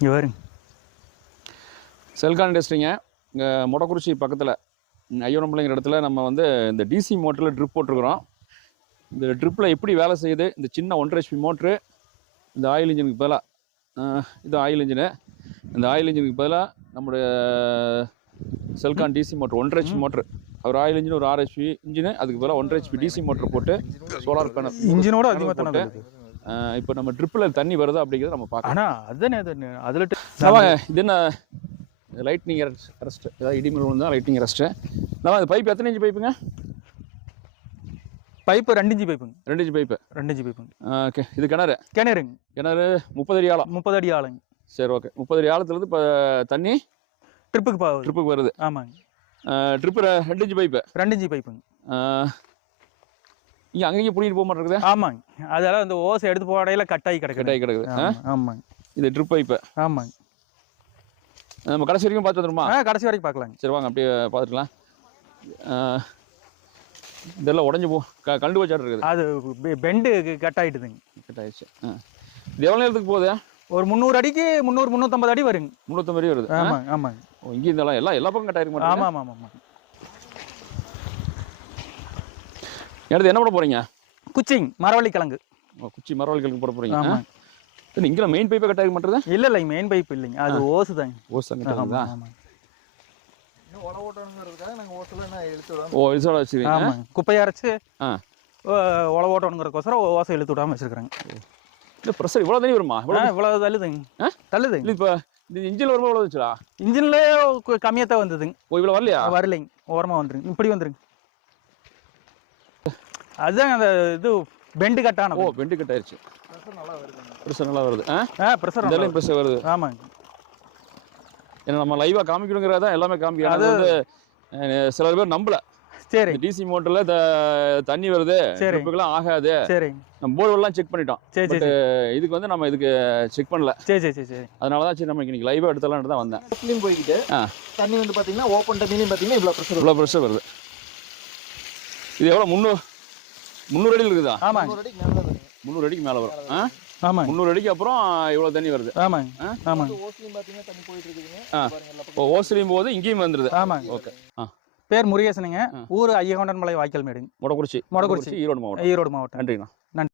இங்கே வருங்க செல்கான் இண்டஸ்ட்ரிங்க. இங்கே மொடக்குறிச்சி பக்கத்தில் ஐயோனம்பிள்ளைங்கிற இடத்துல நம்ம வந்து இந்த டிசி மோட்டரில் ட்ரிப் போட்டிருக்கிறோம். இந்த ட்ரிப்பில் எப்படி வேலை செய்யுது, இந்த சின்ன 1.5 HP மோட்ரு இந்த ஆயில் இன்ஜினுக்கு பதிலாக இது ஆயில் இன்ஜினு. இந்த ஆயில் இன்ஜினுக்கு பதிலாக நம்முடைய செல்கான் டிசி மோட்ரு 1.5 HP மோட்ரு, ஒரு ஆயில் இன்ஜின் ஒரு 6 HP இன்ஜினு, அதுக்கு பதிலாக 1.5 HP டிசி மோட்ரு போட்டு சோலார் பேனல் இன்ஜினோட அதிகமாக போட்டு இப்போ நம்ம ட்ரிப்பில் தண்ணி வருதா அப்படிங்கிறத நம்ம பார்க்கலாம். ஆனால் அதுதானே அதில் இது என்ன லைட்னிங் அரெஸ்ட், ஏதாவது இடிமில் தான் லைட்னிங் அரெஸ்ட்டு. நம்ம அந்த பைப் எத்தனை இன்ச்சு பைப்புங்க? பைப்பு 2 இன்ச்சு பைப்புங்க. 2 இன்ச்சு பைப்பு. 2 இன்ச்சு பைப்புங்க. ஓகே. இது கிணறு? கிணறுங்க. கிணறு 30 அடி ஆழம். 30 அடி ஆழங்க. சரி, ஓகே. 30 அடி ஆழத்துலேருந்து இப்போ தண்ணி ட்ரிப்புக்கு வருது. ஆமாங்க. Trip 2 inch pipe. 2 இன்ச்சு பைப்புங்க. இங்கே அங்கேயும் பிடிக்கிட்டு போக மாட்டேங்குது. ஆமாங்க. அதெல்லாம் இந்த ஓசை எடுத்து போடையில கட்டாகி கிடக்குது. ஆமாங்க. இது ட்ரிப் பைப்பு. ஆமாங்க. நம்ம கடைசி வரைக்கும் பார்த்து வந்துருமா? கடைசி வரைக்கும் பார்க்கலாங்க. சரி, வாங்க அப்படியே பார்த்துக்கலாம். இதெல்லாம் உடஞ்சி கண்டு வச்சாட்டு இருக்குது. அது பெண்டு கட் ஆகிட்டுதுங்க. கட் ஆயிடுச்சு. இது எவ்வளோ நேரத்துக்கு போகுது? ஒரு 300 அடிக்கு 350 அடி வருங்க. 350 அடி வருது. ஆமாங்க. ஆமாங்க. இங்கே இருந்தாலும் எல்லா பக்கம் கட் ஆகிருக்க மாட்டேன். ஆமாம். எடுத்து என்ன பண்ண போகிறீங்க? குச்சிங் மரவள்ளி கிழங்கு. குச்சி மரவள்ளி கிழங்கு போட போகிறீங்க. ஆமாம். இங்கே மெயின் பைப்பை கட் ஆகிக்க மாட்டேது? இல்லை, மெயின் பைப் இல்லைங்க, அது ஓசு தாங்க. ஓசு தாங்க. ஆமாம். ஓ, இழுத்து வச்சுருக்கீங்க. ஆமாங்க. குப்பையை அரைச்சி உழ ஓட்டணுங்கிறக்கோசரம் ஓசை இழுத்து விடாமல் வச்சுருக்குறாங்க. இல்லை ப்ரெஷர் இவ்வளோ தண்ணி வருமா? இவ்வளோ தள்ளுதுங்க. இப்போ இந்த இன்ஜினில் வரும்போது இவ்வளோ வச்சுடா? இன்ஜின்லேயே கம்மியாக தான் வந்ததுங்க. ஓ, இவ்வளோ வரலையா? வரலைங்க. ஓரமாக வந்துருங்க. இப்படி வந்துருங்க. அதுதான் அந்த இது பெண்டு கட்டான. ஓ, பெண்டு கட் ஆயிடுச்சு. ப்ரெஷர் நல்லா வருது. ப்ரெஷர் வருது. ஆமாங்க. ஏன்னா நம்ம லைவாக காமிக்கணுங்கிறதா எல்லாமே காமிக்கணும். அது வந்து சில பேர் நம்பல. சரி. டிசி மோட்டரில் தண்ணி வருது, ட்ரிப்புக்கெல்லாம் ஆகாது. சரி. நம்ம போர்வெல்லாம் செக் பண்ணிட்டோம். சரி. இதுக்கு வந்து நம்ம இதுக்கு செக் பண்ணல. சரி. அதனால தான் சரி நம்ம இன்னைக்கு லைவாக எடுத்துலான்னு தான் வந்தேன். போய்கிட்டு தண்ணி வந்து பார்த்தீங்கன்னா ஓப்பன் தண்ணியும் பார்த்தீங்கன்னா இவ்வளோ ப்ரெஷர் வருது. இது எவ்வளோ 300 அடியில் இருக்குதா? ஆமாம். 300 அடிக்கு மேலே வரும். ஆமாம். 300 அடிக்கு அப்புறம் இவ்வளோ தண்ணி வருது. ஆமாங்க. ஓஸ்லியும் பார்த்தீங்கன்னா தண்ணி போயிட்டு இருக்குதுங்க. ஓஸ்லியும் போது இங்கேயும் வந்துருது. ஆமாங்க. ஓகே. பேர் முருகேசனுங்க. ஊர் ஐயகொண்டன் மலை வாய்க்கால் மேடுங்க. மொடக்குறிச்சி, ஈரோடு மாவட்டம். நன்றிங்கண்ணா.